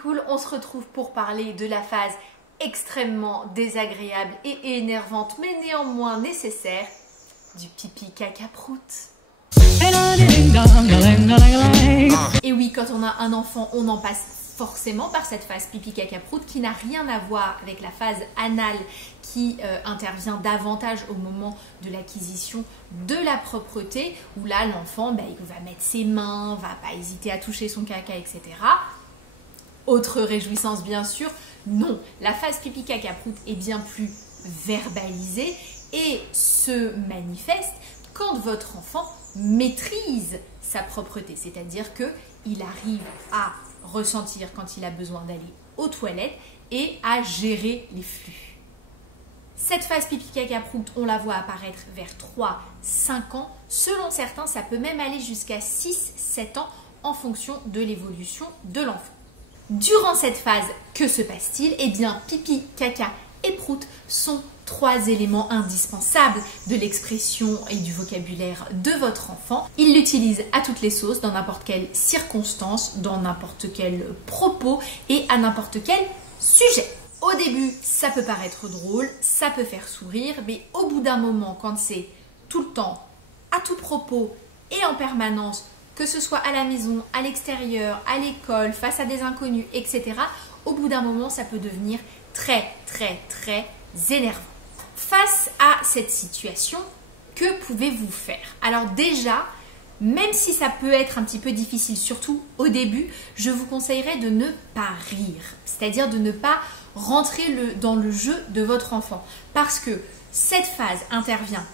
cool, on se retrouve pour parler de la phase extrêmement désagréable et énervante, mais néanmoins nécessaire, du pipi caca prout. Et oui, quand on a un enfant, on en passe forcément par cette phase pipi caca prout qui n'a rien à voir avec la phase anale qui intervient davantage au moment de l'acquisition de la propreté, où là l'enfant il va mettre ses mains, va pas hésiter à toucher son caca, etc. Autre réjouissance bien sûr, non, la phase pipi caca prout est bien plus verbalisée et se manifeste quand votre enfant maîtrise sa propreté, c'est-à-dire qu'il arrive à ressentir quand il a besoin d'aller aux toilettes et à gérer les flux. Cette phase pipi caca prout, on la voit apparaître vers 3-5 ans. Selon certains, ça peut même aller jusqu'à 6-7 ans en fonction de l'évolution de l'enfant. Durant cette phase, que se passe-t-il? Eh bien, pipi, caca et prout sont 3 éléments indispensables de l'expression et du vocabulaire de votre enfant. Il l'utilise à toutes les sauces, dans n'importe quelle circonstance, dans n'importe quel propos et à n'importe quel sujet. Au début, ça peut paraître drôle, ça peut faire sourire, mais au bout d'un moment, quand c'est tout le temps, à tout propos et en permanence, que ce soit à la maison, à l'extérieur, à l'école, face à des inconnus, etc., au bout d'un moment, ça peut devenir très énervant. Face à cette situation, que pouvez-vous faire? Alors déjà, même si ça peut être un petit peu difficile, surtout au début, je vous conseillerais de ne pas rire, c'est-à-dire de ne pas rentrer dans le jeu de votre enfant, parce que cette phase intervient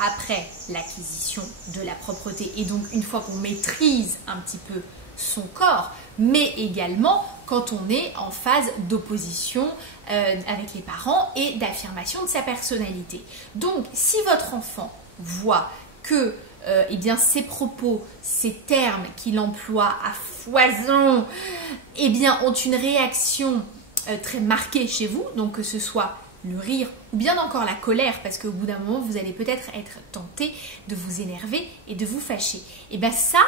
après l'acquisition de la propreté et donc une fois qu'on maîtrise un petit peu son corps, mais également quand on est en phase d'opposition avec les parents et d'affirmation de sa personnalité. Donc si votre enfant voit que eh bien, ces propos, ces termes qu'il emploie à foison eh bien, ont une réaction très marquée chez vous, donc que ce soit le rire ou bien encore la colère, parce qu'au bout d'un moment, vous allez peut-être être tenté de vous énerver et de vous fâcher. Et bien ça,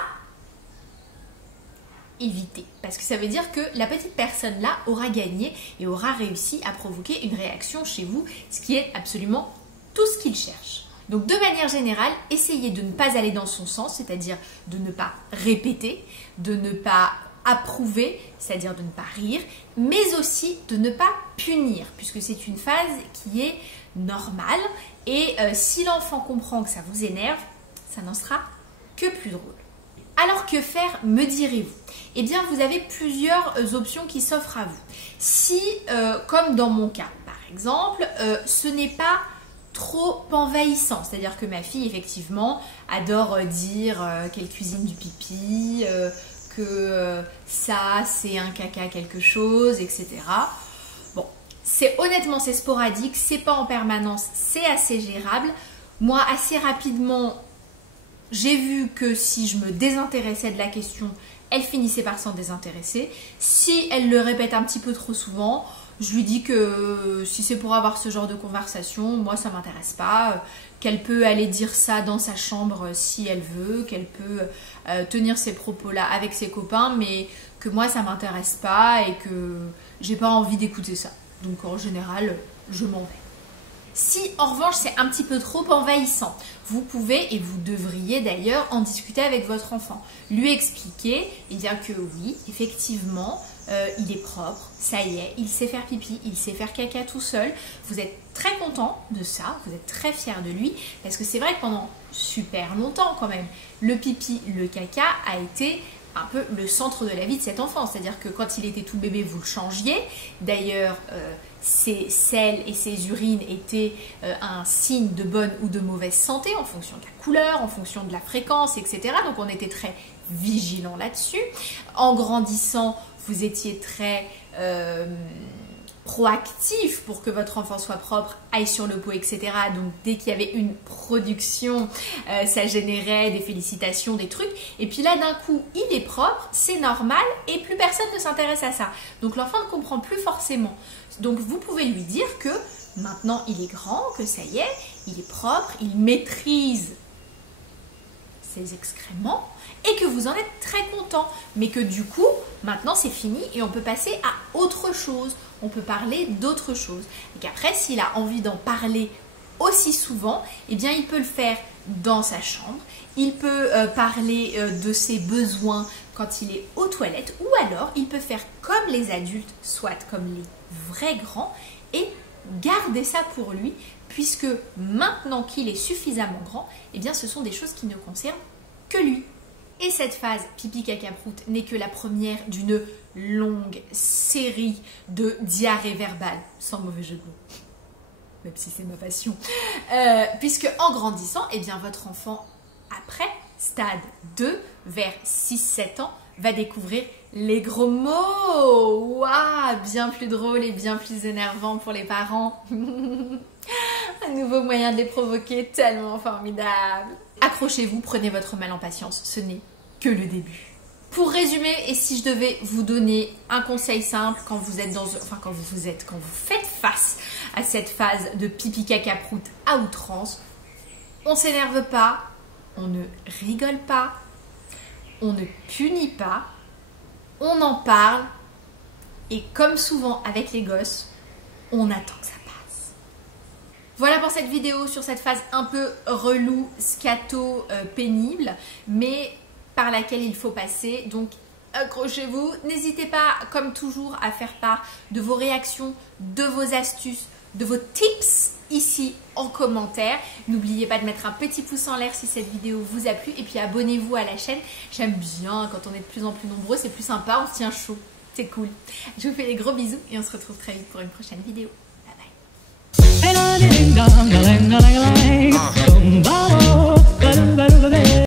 évitez, parce que ça veut dire que la petite personne là aura gagné et aura réussi à provoquer une réaction chez vous, ce qui est absolument tout ce qu'il cherche. Donc de manière générale, essayez de ne pas aller dans son sens, c'est-à-dire de ne pas répéter, de ne pas approuver, c'est-à-dire de ne pas rire, mais aussi de ne pas punir, puisque c'est une phase qui est normale et si l'enfant comprend que ça vous énerve, ça n'en sera que plus drôle. Alors que faire, me direz-vous? Eh bien, vous avez plusieurs options qui s'offrent à vous. Si, comme dans mon cas, par exemple, ce n'est pas trop envahissant, c'est-à-dire que ma fille, effectivement, adore dire qu'elle cuisine du pipi, que ça, c'est un caca quelque chose, etc. Bon, honnêtement, c'est sporadique, c'est pas en permanence, c'est assez gérable. Moi, assez rapidement, j'ai vu que si je me désintéressais de la question, elle finissait par s'en désintéresser. Si elle le répète un petit peu trop souvent, je lui dis que si c'est pour avoir ce genre de conversation, moi ça m'intéresse pas, qu'elle peut aller dire ça dans sa chambre si elle veut, qu'elle peut tenir ces propos-là avec ses copains, mais que moi ça m'intéresse pas et que j'ai pas envie d'écouter ça. Donc en général, je m'en vais. Si en revanche c'est un petit peu trop envahissant, vous pouvez et vous devriez d'ailleurs en discuter avec votre enfant. Lui expliquer bien que oui, effectivement, il est propre, ça y est, il sait faire pipi, il sait faire caca tout seul. Vous êtes très content de ça, vous êtes très fier de lui, parce que c'est vrai que pendant super longtemps quand même, le pipi, le caca a été un peu le centre de la vie de cet enfant. C'est-à-dire que quand il était tout bébé, vous le changiez. D'ailleurs, ses selles et ses urines étaient un signe de bonne ou de mauvaise santé en fonction de la couleur, en fonction de la fréquence, etc. Donc on était très vigilant là-dessus. En grandissant, vous étiez très proactif pour que votre enfant soit propre, aille sur le pot, etc. Donc dès qu'il y avait une production, ça générait des félicitations, des trucs. Et puis là d'un coup, il est propre, c'est normal et plus personne ne s'intéresse à ça. Donc l'enfant ne comprend plus forcément. Donc vous pouvez lui dire que maintenant il est grand, que ça y est, il est propre, il maîtrise ses excréments et que vous en êtes très content, mais que du coup, maintenant c'est fini et on peut passer à autre chose, on peut parler d'autre chose. Et qu'après, s'il a envie d'en parler aussi souvent, eh bien il peut le faire dans sa chambre, il peut parler de ses besoins quand il est aux toilettes, ou alors il peut faire comme les adultes, soit comme les vrais grands, et garder ça pour lui, puisque maintenant qu'il est suffisamment grand, eh bien ce sont des choses qui ne concernent que lui. Et cette phase pipi caca prout n'est que la première d'une longue série de diarrhées verbales, sans mauvais jeu de mots, même si c'est ma passion, puisque en grandissant, eh bien votre enfant, après stade 2, vers 6-7 ans, va découvrir les gros mots. Waouh, bien plus drôle et bien plus énervant pour les parents. Un nouveau moyen de les provoquer, tellement formidable. Accrochez-vous, prenez votre mal en patience, ce n'est que le début. Pour résumer, et si je devais vous donner un conseil simple quand vous êtes quand vous faites face à cette phase de pipi caca prout à outrance, on s'énerve pas, on ne rigole pas, on ne punit pas, on en parle et comme souvent avec les gosses, on attend que ça passe. Voilà pour cette vidéo sur cette phase un peu relou, scato, pénible, mais par laquelle il faut passer. Donc accrochez-vous, n'hésitez pas comme toujours à faire part de vos réactions, de vos astuces, de vos tips ici en commentaire. N'oubliez pas de mettre un petit pouce en l'air si cette vidéo vous a plu et puis abonnez-vous à la chaîne. J'aime bien quand on est de plus en plus nombreux, c'est plus sympa, on se tient chaud, c'est cool. Je vous fais des gros bisous et on se retrouve très vite pour une prochaine vidéo. Bye bye.